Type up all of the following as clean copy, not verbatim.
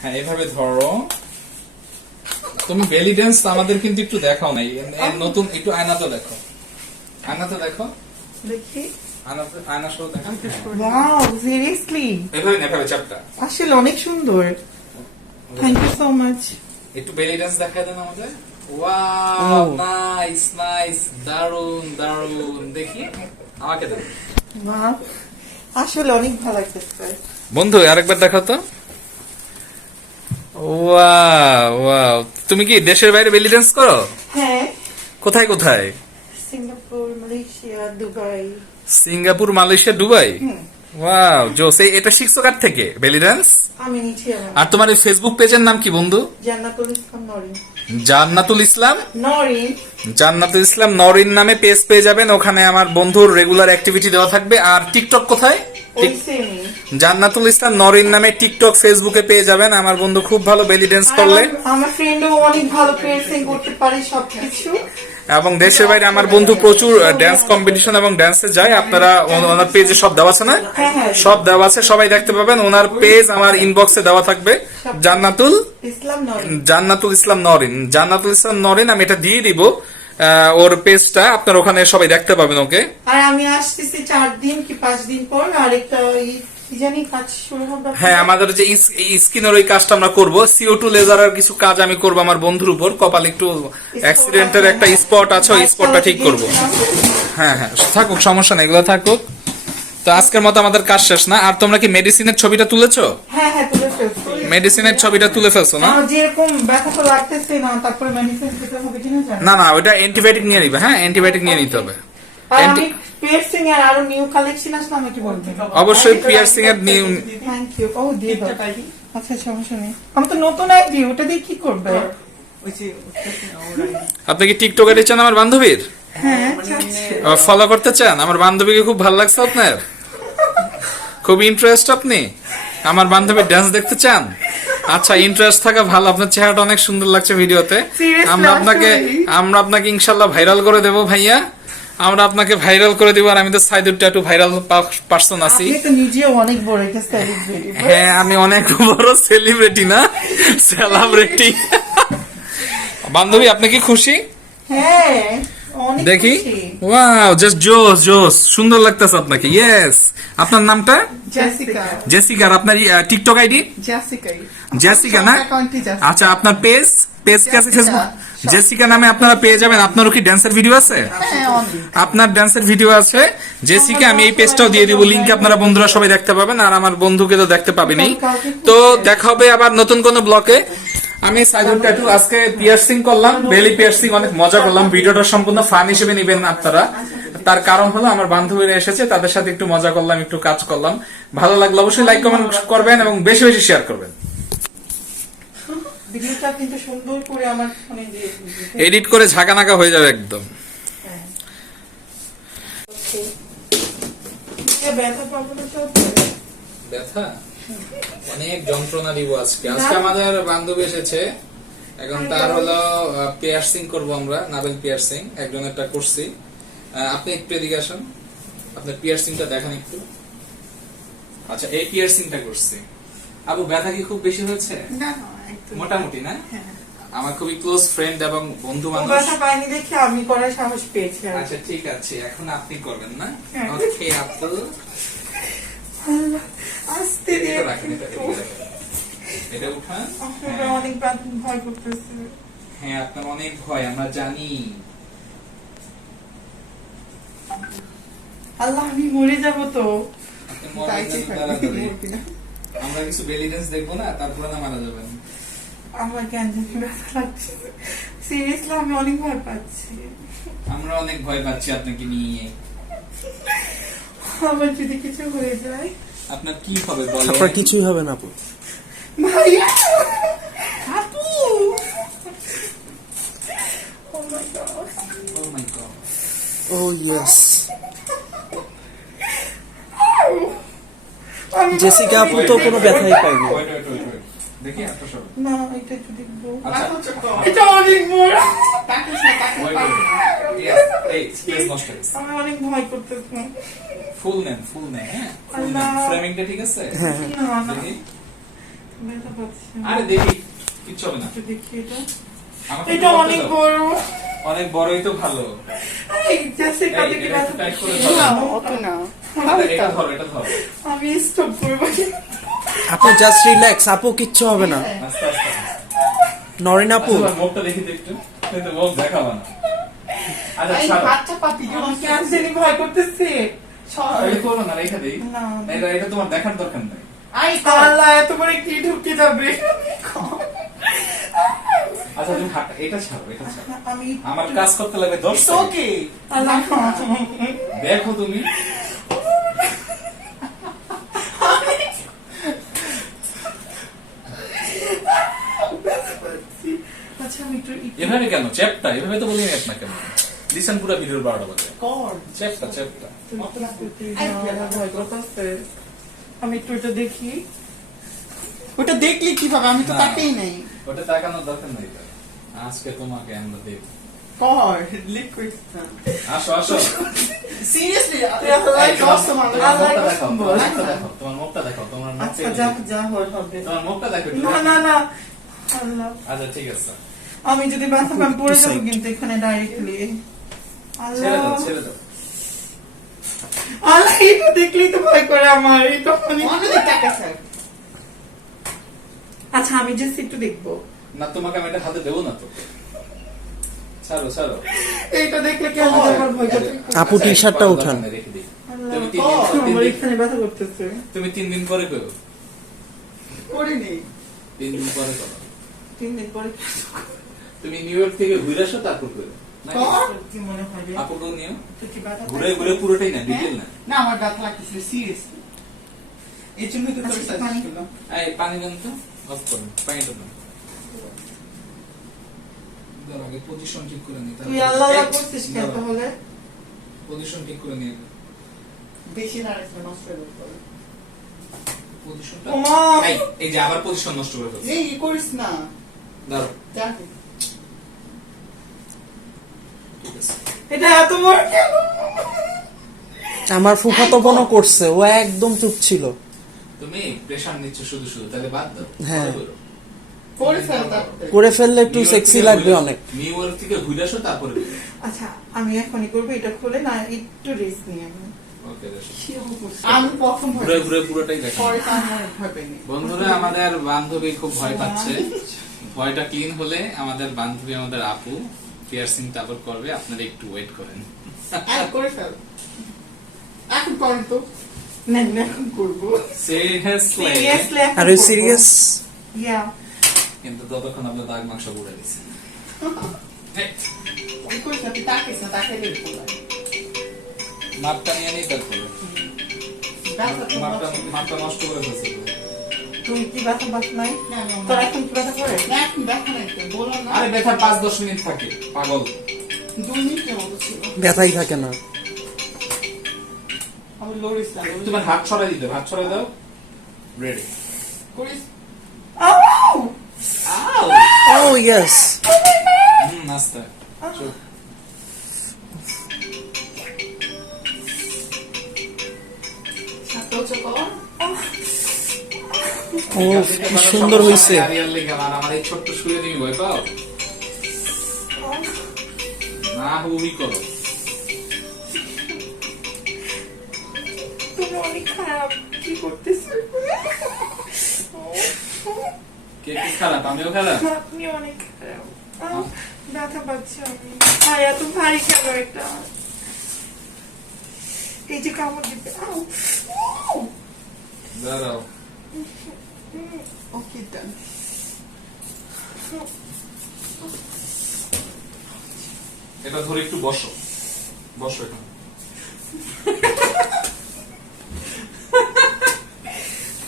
হ্যাঁ এভাবে ধরো। তুমি বেলি ড্যান্স আমাদের কিন্তু একটু দেখাও নাই, নতুন একটু আয়নাতে দেখো, আয়নাতে দেখো, দেখি আয়না সহ দেখো। ওয়াও সিরিয়াসলি এভাবে না, এভাবে চাপটা। আসলে অনেক সুন্দর, থ্যাংক ইউ সো মাচ। একটু বেলি ড্যান্স দেখায় দেন আমাদের। ওয়াও নাইস নাইস, দারুন দারুন। দেখি আমাকে দেন। ওয়াও আসলে অনেক ভালো লাগতেছে। বন্ধু আরেকবার দেখাও তো। ওয়াও ওয়াও, তুমি কি দেশের বাইরে বেলি ড্যান্স করো? হ্যাঁ, কোথায় কোথায়? Singapore, Malaysia, Dubai. Singapore, Malaysia, Dubai. Wow জোস। এটা শিখছো কার থেকে বেলি ড্যান্স? আমি নিচে আর তোমার এই ফেসবুক পেজের নাম কি বন্ধু? জান্নাতুল ইসলাম নরিন। জান্নাতুল ইসলাম নরিন, জান্নাতুল ইসলাম নরিন নামে পেজ পেয়ে যাবেন। ওখানে আমার বন্ধুর রেগুলার অ্যাক্টিভিটি দেওয়া থাকবে। আর টিকটক কোথায়? ওই সেমই। জান্নাতুল ইসলাম নরিন নামে টিকটক ফেসবুকে পেয়ে যাবেন। আমার বন্ধু খুব ভালো বেলি ড্যান্স করলে, আমার ফ্রেন্ডও অনেক ভালো পেয়ারসিং করতে পারে সবকিছু। এবং দেশের বাইরে আমার বন্ধু প্রচুর ড্যান্স কম্পিটিশন এবং ড্যান্সে যায়। আপনারা ওনার পেজে সব দেওয়া আছে না? সব দেওয়া আছে, সবাই দেখতে পাবেন। ওনার পেজ আমার ইনবক্সে দেওয়া থাকবে, জান্নাতুল ইসলাম নরিন। জান্নাতুল ইসলাম নরিন। জান্নাতুল ইসলাম নরিন, আমি এটা দিয়ে দিব ওর পেজটা, আপনার ওখানে সবাই দেখতে পাবেন ওকে। আর আমি আসতেছি 4 দিন কি 5 দিন পর আরেকটা কি জানি কাজ শুরু হবে। হ্যাঁ, আমাদের যে স্কিনের ওই কাজটা আমরা করব, CO2 লেজারের কিছু কাজ আমি করব আমার বন্ধুর উপর। কপালে একটু অ্যাক্সিডেন্টের একটা স্পট আছে, ওই স্পটটা ঠিক করব। হ্যাঁ হ্যাঁ থাকুক, সমস্যা নেই, এগুলো থাকুক। তো আজকের মতো আমাদের কাজ শেষ না? আর তোমরা কি মেডিসিনের ছবিটা তুলেছো? হ্যাঁ হ্যাঁ তুলে ফেলছি। মেডিসিনের ছবিটা তুলে ফেলছো না? যেরকম ব্যথা তো লাগতেছে না, তারপরে মেডিসিন খেতে হবে কিনা জানি না না, ওটা অ্যান্টিবায়োটিক নিয়ে নিবে। হ্যাঁ, অ্যান্টিবায়োটিক নিয়ে নিতে হবে। আর আমি পিয়ারসিং এর আরো নিউ কালেকশন আসলে আমাকে বলবেন। অবশ্যই পিয়ারসিং এর নিউ। Thank you. ও দিয়ে দাও। আচ্ছা সমস্যা নেই। আমি তো নতুন আইডি, ওটা দিয়ে কি করবে? আপনি কি টিকটক আইডি চান আমার বান্ধবীর? হ্যাঁ, ফলো করতে চান? আমার বান্ধবীকে খুব ভালো লাগছে আপনার, খুব ইন্টারেস্ট আপনি আমার বান্ধবীর ডান্স দেখতে চান? আচ্ছা, ইন্টারেস্ট থাকা ভালো, আপনার চেহারাটা অনেক সুন্দর লাগছে ভিডিওতে। আমরা আপনাকে ইনশাল্লাহ ভাইরাল করে দেব ভাইয়া, আমরা আপনাকে ভাইরাল করে দিব। আর আমি তো সাইদুর ট্যাটু ভাইরাল পারসন আছি। আপনি তো নিজেও অনেক বড় একটা সেলিব্রিটি। হ্যাঁ, আমি অনেক বড় সেলিব্রিটি, না সেলিব্রিটি। বান্ধবী আপনি কি খুশি? হ্যাঁ অনেক দেখি, খুশি। ওয়াও জাস্ট জোস জোস, সুন্দর লাগতেছে আপনাকে। ইয়েস, আপনার নামটা? জেসিকা। জেসিকা। আর আপনার টিকটক আইডি? জেসিকাই। জেসিকা না? আচ্ছা, আপনার পেজ কি আছে ফেসবুক? জেসিকা নামে আপনারা পেয়ে যাবেন। আপনারও কি ডান্সের ভিডিও আছে? আপনার ডান্সের ভিডিও আছে জেসিকা। আমি এই পেজটাও দিয়ে দিব লিংকে, আপনারা বন্ধুরা সবাই দেখতে পাবেন। আর আমার বন্ধুকে তো দেখতে পাবেনই। তো দেখা হবে আবার নতুন কোন ব্লকে। আমি সাইদুর ট্যাটু আজকে পিয়ার্সিং করলাম, বেলি পিয়ার্সিং, অনেক মজা করলাম। ভিডিওটা সম্পূর্ণ ফান হিসেবে নেবেন আপনারা। তার কারণ হলো আমার বান্ধবীরা এসেছে, তাদের সাথে একটু মজা করলাম, একটু কাজ করলাম। ভালো লাগলো অবশ্যই লাইক কমেন্ট করবেন এবং বেশি বেশি শেয়ার করবেন। ভিডিওটা কিন্তু সুন্দর করে আমার ফোনে দিয়ে এডিট করে ঝাঁকানাকা হয়ে যাবে একদম। ব্যথা পাবো তো। ব্যথা অনেক যন্ত্রণা দিব আজকে। আজকে আমাদের বান্ধবী এসেছে, এখন তার হলো পিয়ার্সিং করব আমরা, নাভেল পিয়ার্সিং। একজনেরটা করছি। আপনি একটু এদিকে আসুন, আপনার পিয়ার্সিংটা দেখান একটু। আচ্ছা, এই পিয়ার্সিংটা করছি। আবু, ব্যথা কি খুব বেশি হয়েছে? না, মোটামুটি না? আমার খুবই ক্লোজ ফ্রেন্ড এবং বন্ধু মানুষ। ব্যথা পাইনি দেখে আমি করার সাহস পেয়েছি। আচ্ছা ঠিক আছে, এখন আপনি করবেন না? ওকে আব্দুল, আস্তে দিয়ে রাখেন, এটা উঠান। অনেক ভয় করতেছে। হ্যাঁ, আপনার অনেক ভয়, আমরা জানি। আল্লাহ, আমি মরে যাবো তো। আমরা কিছু বেলি ড্যান্স দেখবো না, তারপরে না মারা যাবেন। আমার কেন জানি ব্যথা লাগছে। সিরিয়াসলি আমি অনেক ভয় পাচ্ছি। আমরা অনেক ভয় পাচ্ছি আপনাকে নিয়ে। আমার যদি কিছু হয়ে যায়? আপনার কি হবে বলেন? আপনার কিছুই হবে না আপু। ভাইয়া, আপু। Oh my God. Oh my God. Oh yes. Jessica আপু তো কোনো ব্যথাই পায়নি। দেখি একটা সব। না, এটা একটু দেখবো। আচ্ছা, এটা অনেক বড়। আমি অনেক ভয় করতেছি। ফুল নেন। হ্যাঁ, ফ্রেমিংটা ঠিক আছে? দেখি ব্যথা পাচ্ছি। আরে দেখি কিচ্ছু হবে না। একটু দেখি এটা। আমাকে এটা একটু অনেক দাও। বড়। অনেক বড়ই তো ভালো। এই জেসিকা এই, দেখি এটা ব্যথা একটু টাইট করে পাচ্ছি। ধরো। না, অত না। আরে, এটা ধরো, এটা ধরো। আমি স্টপ করবো। আপু জাস্ট রিল্যাক্স, আপু কিচ্ছু হবে না। আস্তে আস্তে। নরিন আপু আচ্ছা, মুখটা দেখি তো একটু। কিন্তু মুখ দেখাবো না। আচ্ছা, এই ছাড়ো। বাচ্চা পাপি যখন কেন জানি ভয় করতেছে। এটা করো না, রেখে দেই। না। এটা তোমার দেখার দরকার নাই। আই আল্লাহ, এত বড় কি ঢুকে যাবে। আচ্ছা, তুমি এটা ছাড়ো, এটা ছাড়ো। আমি আমার কাজ করতে লাগবে 10 It's সেকেন্ড। okay. আল্লাহ। দেখো তুমি। আচ্ছা আমি একটু এভাবে কেন চ্যাপটা? এভাবে তো বলি না কেন? লিসেন পুরো ভিডিওর 12টা বাজে। কর। চ্যাপটা, চ্যাপটা। আমি একটু এটা দেখি। ওটা দেখলি কিভাবে? আমি তো না। তাকেই নাই। ওটা তাকানোর দরকার নাই তো। আজকে তোমাকে আমরা দেখব। কর লিকুইড। আসো, আসো। সিরিয়াসলি এই, তোমার মুখটা দেখাও, আল্লাহ। তোমার মুখটা দেখাও, তোমার মুখটা আচ্ছা দেখাও। যা যা হয় হবে। তোমার মুখটা দেখো একটু। না না না আল্লাহ, আচ্ছা, ঠিক আছে। আমি যদি ব্যথা পাই পড়ে যাবো কিন্তু এখানে ডাইরেক্টলি। ছেড়ে দাও, আল্লাহ ছেড়ে দাও। আল্লাহ, এটা দেখলেই তো ভয় করে আমার। এটা অনেক টাকা স্যার। আচ্ছা আমি জাস্ট একটু দেখবো। না, তোমাকে আমি এটা হাতে দেবো না তো। ছাড়ো, ছাড়ো। এইটা দেখলে কেমন আমার ভয় করে। আপু টি-শার্টটা উঠান। রেখে দিই। আল্লাহ, তুমি 3 দিন, আমার এখানে ব্যথা করতেছে। তুমি 3 দিন পরে করো। করিনি। 3 দিন পরে করো। 3 দিন পরে তুমি নিউ ইয়র্ক থেকে ঘুরে আসো, তারপর করো। নাকি? কি মনে হয় রে? আপুকেও নিও। তো কি ব্যথা ঘুরে ঘুরে পুরোটাই না, ডিটেল না। না আমার ব্যথা লাগতেছে সিরিয়াসলি। এই জন্যই তো তোর সাজেস্ট করলাম। এই পানি দেন তো, অফ করুন পানিটা দেন। দাঁড়াও, আগে পজিশন ঠিক করে নিই। তুই আল্লাহ আল্লাহ করছিস কেন তাহলে? পজিশন ঠিক করে নিই। বেশি নাড়িস না, নষ্ট হয়ে যাবে। পজিশনটা ওমা! এই যে আবার পজিশন নষ্ট করে ফেলছি। এই করিস না। দাঁড়াও, যা। ঠিক আছে। এটা এত বড় কেন? আমার ফুফাতো বোনও করছে, ও একদম চুপ ছিল। তুমি প্রেশার নিচ্ছ শুধু শুধু, তাহলে বাদ দাও। হ্যাঁ। পরে করো। করে ফেল তারপরে। করে ফেললে একটু নিউ ইয়র্ক সেক্সি থেকে লাগবে ঘুরে- অনেক। নিউ ইয়র্ক থেকে ঘুরে আসো, তারপরে করো। আচ্ছা আমি এখনই করবো, এটা খুলে না একটু রেস্ট নিয়ে আমি। ওকে, দেখো। আমি প্রথম ঘুরে ঘুরে পুরোটাই দেখো। পরে তো আমি অনেক ভয় পাইনি। বন্ধুরা, আমাদের বান্ধবী খুব ভয় পাচ্ছে। ভয়টা ক্লিন হলে আমাদের বান্ধবী, আমাদের আপু পিয়ার্সিং তারপর করবে। আপনারা একটু ওয়েট করেন। করে ফেল। এখন করেন তো। না না, এখন করবো। Seriously? Seriously এখন আর ইউ করবো। সিরিয়াস? Yeah. কিন্তু ততক্ষণ আপনার দাগ মাংস পুড়ে দিচ্ছে। ওই করিস না, তুই তাকিস না, তাকাইলে এরকম লাগে। মাপটা নিয়ে নিই তারপরে। ব্যথা তো মাপটা হচ্ছে। মাপটা নষ্ট করে ফেলছি। তুই কি ব্যথা পাস নাই? তোর এখন কি ব্যথা করে? না এখন ব্যথা নাই তো, বললাম না। আরে ব্যথা 5-10 মিনিট থাকে, পাগল। 2 মিনিটের মতো ছিল। ব্যথাই থাকে না। আমি লড়িস না, তোমার হাত ছড়াই দিতে, হাত ছড়াই দাও। রেডি। করিস। আউ! আও! ও ইয়েস। আস্তে। চুপ। সাতটা কর। ও কি সুন্দর হইছে। আমার এই ছোট্ট শুয়ে তুমি ভয় পাও? না, হুবি করো। তুমি অনেক খারাপ। কি করতেছো? কে কি খারাপ? আমিও খারাপ? আপনি অনেক খারাপ। ব্যথা পাচ্ছি আমি। আর এত ভারী কেন এটা? এই যে কামড় দিবে। আউ! দাঁড়াও। ওকে ডান। এটা ধরে একটু বসো, বসো এখন।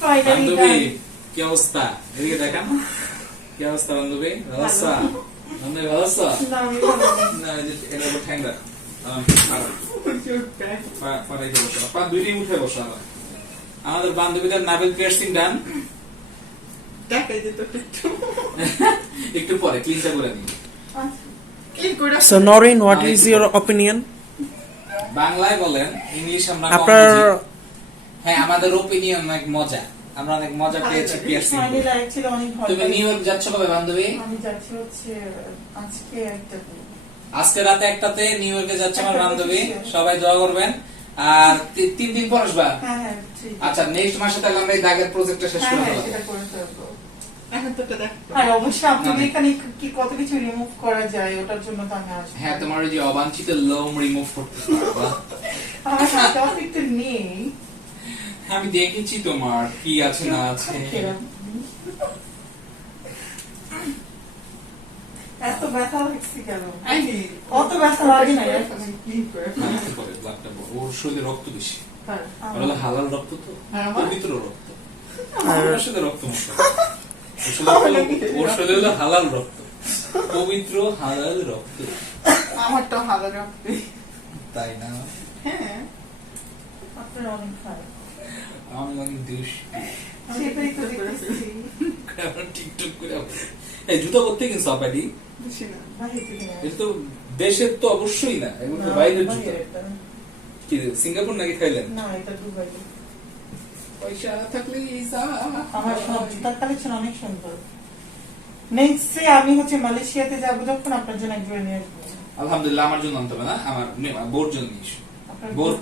ফাইনালি বান্ধবী, কি অবস্থা? এদিকে দেখান। কি অবস্থা বান্ধবী? ভালো আছো? বান্ধবী ভালো আছো? না, এই যে এর উপর ঠ্যাং রাখো। পাড়াই দিয়ে বসো। পা দুইটাই উঠে বসো আবার। আমাদের বান্ধবীদের নাভেল পিয়ার্সিং ডান। দেখাই যেত একটু। একটু পরে ক্লিনটা করে দিই। ক্লিন করে। So Norin, what is your opinion? বাংলায় বলেন, ইংলিশ আমরা কম আপনার বুঝি। হ্যাঁ, আমাদের ওপিনিয়ন অনেক মজা। আমরা অনেক মজা পেয়েছি পিয়ার্সিং ফাইনালি অ্যাকচুয়ালি অনেক ভালো। তুমি নিউ ইয়র্ক যাচ্ছ কবে বান্ধবী? আমি যাচ্ছি হচ্ছে আজকে একটা আজকে রাতে একটাতে নিউ ইয়র্কে যাচ্ছে আমার বান্ধবী, সবাই দোয়া করবেন। আর 3 দিন পর আসবা? হ্যাঁ ঠিক আছে। আচ্ছা নেক্সট মাসে তাহলে আমরা এই দাগের প্রজেক্টটা শেষ হ্যাঁ করে হ্যাঁ ফেলবো। সেটা করে ফেলবো। এখন তো দেখ আর অবশ্যই আপনাদের এখানে কি কত কিছু রিমুভ করা যায় ওটার জন্য তো আমি আসবো। হ্যাঁ তোমার ওই যে অবাঞ্ছিত লোম রিমুভ করতে পারবা। আমার হাতেও একটু নেই। আমি দেখেছি তোমার কি আছে না আছে। এত ব্যথা লাগছে কেন? আইনি অত ব্যথা লাগে না। ক্লিন করে মানতে পারে ব্লাডটা ওর শরীরে রক্ত বেশি, হ্যাঁ ওর হলো হালাল রক্ত তো, হ্যাঁ, আমার? পবিত্র রক্ত। ওর সাথে রক্ত মুক্ত। ওর শরীরে হলো হালাল রক্ত, পবিত্র হালাল রক্ত। আমার তো ভালো রাখবে তাই না? হ্যাঁ আপনার অনেক খারাপ। আমি অনেক দুষ সেটাই তো দেখতেছি। টিকটক করে এই জুতো করতে কিন্তু সাপাডি বুঝি না বাহির থেকে নিয়ে এটা তো দেশের তো অবশ্যই না, এগুলো তো আসবো। বাইরের জুতো। বাইরের এটা। কি সিঙ্গাপুর নাকি থাইল্যান্ড? না এটা দুবাই। পয়সা থাকলে যা আমার সব জুতার কালেকশন অনেক সুন্দর। নেক্সটে আমি হচ্ছে মালয়েশিয়াতে যাবো যখন আপনার জন্য এক জোড়া নিয়ে আসবো। আলহামদুলিল্লাহ আমার জন্য আনতে হবে না, আমার বোর জন্য নিস। আপনার বোর